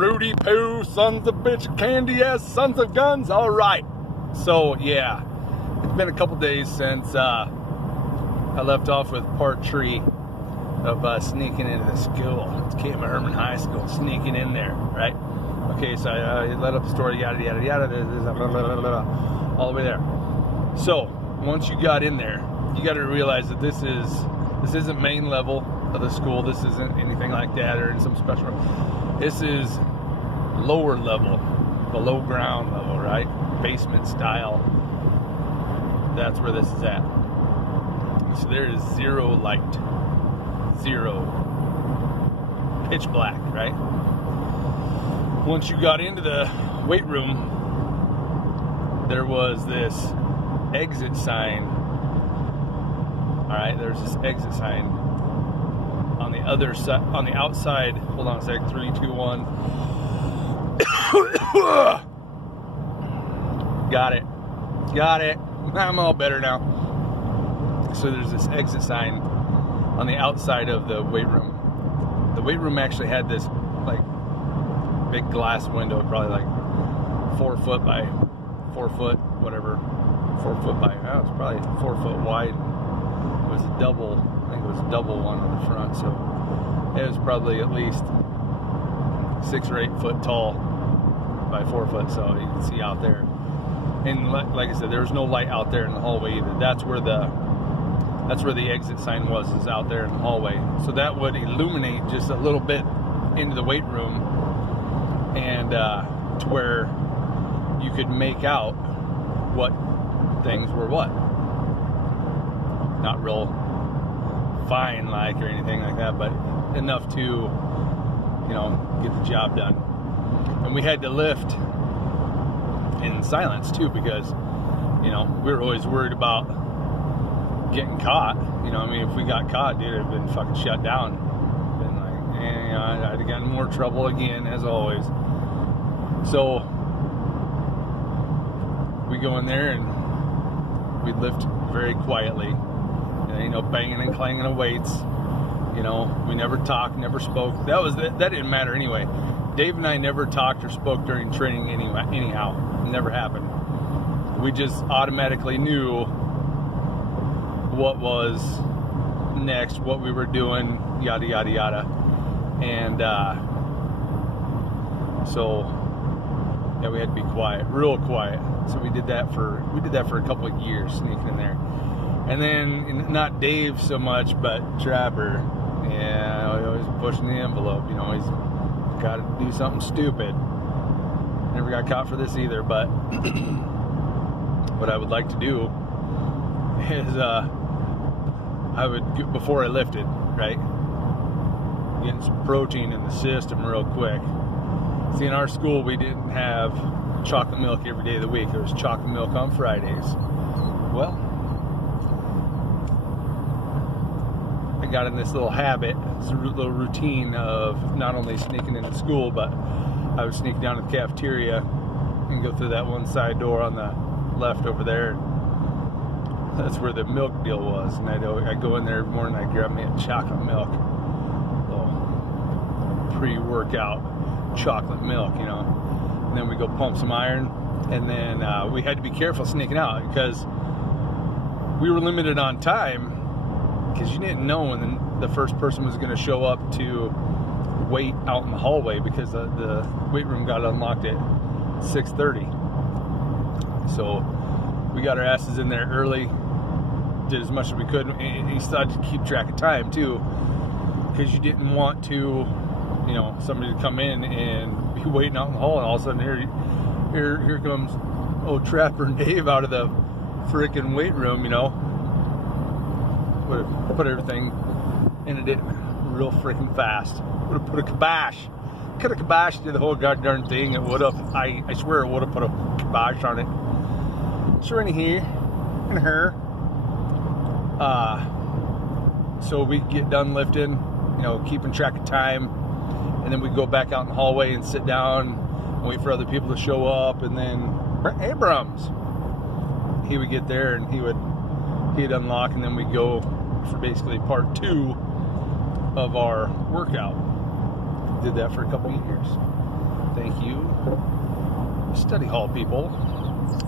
Rudy Poo, sons of bitch, candy ass, sons of guns. All right. So yeah, it's been a couple days since I left off with part 3 of sneaking into the school. It's Tekamah Herman High School, sneaking in there, right? Okay, so I let up the story, yada yada yada, blah, blah, blah, blah, all the way there. So once you got in there, you got to realize that this isn't main level of the school. This isn't anything like that or in some special. This is lower level, below ground level, right? Basement style. That's where this is at. So there is zero light, zero, pitch black, right? Once you got into the weight room, there was this exit sign. All right, there's this exit sign on the other side, on the outside. Hold on a sec. 3, 2, 1. Got it. I'm all better now. So there's this exit sign on the outside of the weight room. The weight room actually had this like big glass window, probably like 4 foot by 4 foot, whatever. 4 foot by, it's probably 4 foot wide. It was a double, I think it was a double one on the front, so it was probably at least 6 or 8 foot tall by 4 foot, so you can see out there. And like I said, there was no light out there in the hallway either. That's where the exit sign was out there in the hallway. So that would illuminate just a little bit into the weight room, and to where you could make out what things were what. Not real fine like or anything like that, but enough to, you know, get the job done. And we had to lift in silence too, because, you know, we were always worried about getting caught. You know, I mean, if we got caught, dude, it'd been fucking shut down. Been like, you know, I'd have gotten more trouble again, as always. So we go in there and we lift very quietly. You know, banging and clanging of weights. You know, we never talked, never spoke. That didn't matter anyway. Dave and I never talked or spoke during training anyhow. It never happened. We just automatically knew what was next, what we were doing, yada yada yada. And so yeah, we had to be quiet, real quiet. So we did that for a couple of years, sneaking in there. And then, not Dave so much, but Trapper. Yeah, always pushing the envelope. You know, he's got to do something stupid. Never got caught for this either, but what I would like to do is, I would, before I lifted, right, getting some protein in the system real quick. See, in our school, we didn't have chocolate milk every day of the week. It was chocolate milk on Fridays. Well, I got in this little habit, this little routine of not only sneaking into school, but I would sneak down to the cafeteria and go through that one side door on the left over there. That's where the milk deal was. And I'd go in there every morning, I'd grab me a chocolate milk, little pre-workout chocolate milk, you know. And then we go pump some iron, and then we had to be careful sneaking out because we were limited on time, because you didn't know when the first person was going to show up to wait out in the hallway, because the weight room got unlocked at 6:30. So we got our asses in there early, did as much as we could, and you started to keep track of time too, because you didn't want to, you know, somebody to come in and be waiting out in the hall, and all of a sudden here comes old Trapper and Dave out of the freaking weight room, you know. Would have put everything into it real freaking fast. Would have put a kibosh. Could have kiboshed the whole goddamn thing. It would have. I swear it would have put a kibosh on it. So in here, in her. So we get done lifting, you know, keeping track of time, and then we go back out in the hallway and sit down and wait for other people to show up, and then Abrams, he would get there and he'd unlock, and then we'd go for basically part 2 of our workout. Did that for a couple of years. study hall people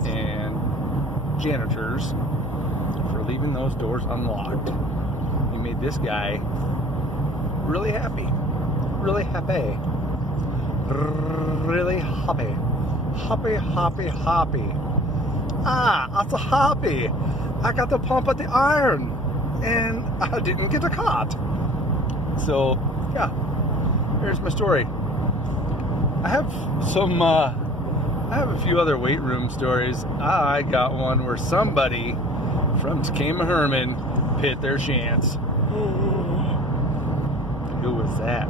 and janitors for leaving those doors unlocked. You made this guy really happy. Really happy. Really happy. Happy, happy, happy. I'm so happy. I got the pump at the iron and I didn't get a caught. So, yeah, here's my story. I have a few other weight room stories. I got one where somebody from Tekamah Herman pit their chance. Who was that?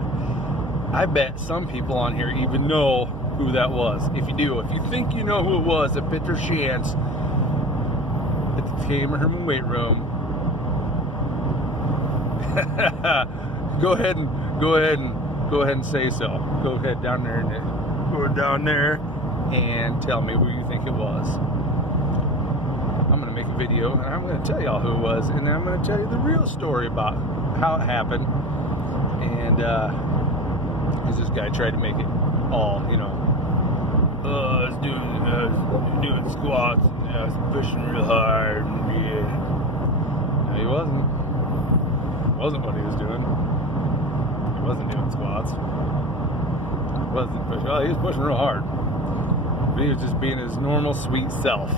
I bet some people on here even know who that was. If you think you know who it was that pit their chance at the Tekamah Herman weight room, go ahead and say so. Go ahead down there and tell me who you think it was. I'm gonna make a video and I'm gonna tell y'all who it was, and then I'm gonna tell you the real story about how it happened. And because this guy tried to make it all, I was doing squats, and I was pushing real hard, and no, he wasn't. It wasn't what he was doing. He wasn't doing squats. He wasn't pushing. Well, he was pushing real hard. But he was just being his normal sweet self.